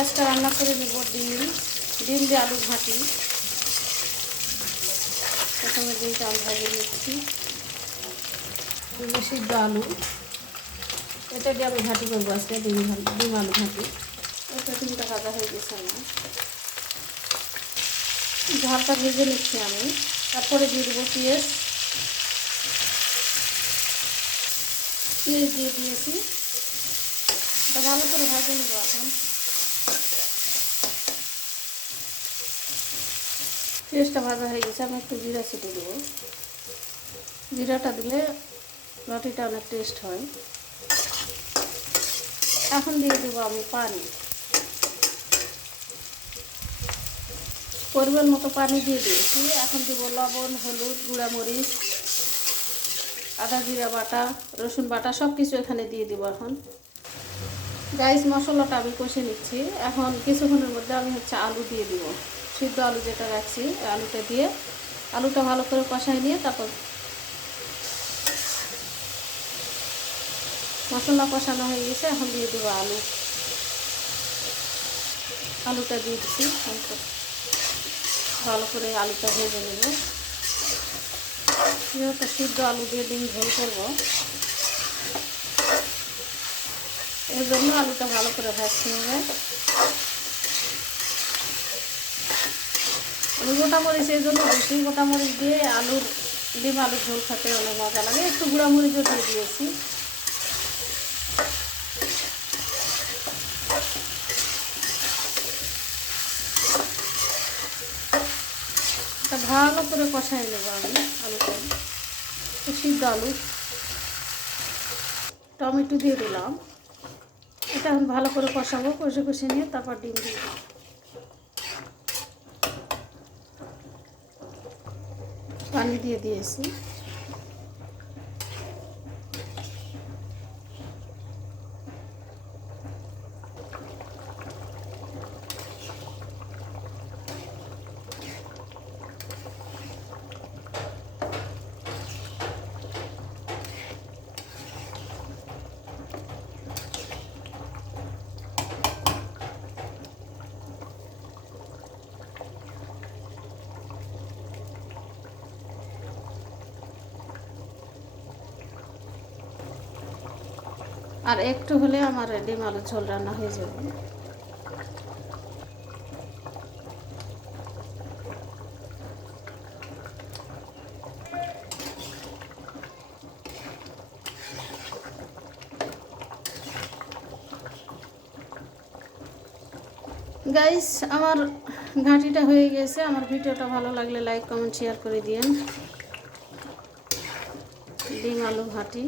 আজকে রান্না করে দেবো ডিম দিয়ে আলু ঘাঁটি। প্রথমে ডিমটা আমি ভাজিয়ে নিচ্ছি। সিদ্ধ আলু এটা দিয়ে আমি ঘাঁটি করবো আজকে, ডিম আলু ঘাঁটি। এটা ডিমটা ভাজা হয়ে গেছে আমার, ঝালটা ভেজে নিচ্ছি আমি। তারপরে দিয়ে দেবো পেঁয়াজ দিয়ে দিয়েছি। এটা ভালো করে ভাজে নেবো এখন। পেঁয়াজটা ভাজা হয়ে গেছে, আমি একটু জিরা ছিটে দেবো। জিরাটা দিলে রুটিটা অনেক টেস্ট হয়। এখন দিয়ে দেবো আমি পানি, পরিমাণ মতো পানি দিয়ে দিয়েছি। এখন দেবো লবণ, হলুদ, গুঁড়ামরিচ, আদা জিরা বাটা, রসুন বাটা সব কিছু এখানে দিয়ে দেবো। এখন গাইস মশলাটা আমি কষে নিচ্ছি। এখন কিছুক্ষণের মধ্যে আমি আলু দিয়ে দিব, সিদ্ধ আলু যেটা রাখছি আলুটা দিয়ে আলুটা ভালো করে কষাই নিয়ে তারপর মশলা কষানো হয়ে গেছে। এখন দিয়ে দেবো আলুটা দিয়ে দিচ্ছি। ভালো করে আলুটা ভেজে নেব। যেহেতু সিদ্ধ আলু দিয়ে ডিম ঝোল করবো, এর জন্য আলুটা ভালো করে ভাজতে হবে। আমি গোটা মরিচ এই জন্য বেশি, গোটা মরিচ দিয়ে ডিম আলুর ঝোল খেতে অনেক মজা লাগে। একটু গুঁড়া মরিচও দিয়ে দিয়েছি। এটা ভালো করে কষাই নেবো আমি আলুটা। সিদ্ধ আলু টমেটো দিয়ে দিলাম। এটা এখন ভালো করে কষাবো, কষে নিয়ে তারপর ডিম দিয়ে দেবো। পানি দিয়ে দিয়েছি। আর একটু হলে আমার ডিম আলুর ঝোল রান্না হয়ে যাবে। গাইস আমার ঘাঁটিটা হয়ে গেছে। আমার ভিডিওটা ভালো লাগলে লাইক কমেন্ট শেয়ার করে দিন। ডিম আলু ঘাঁটি।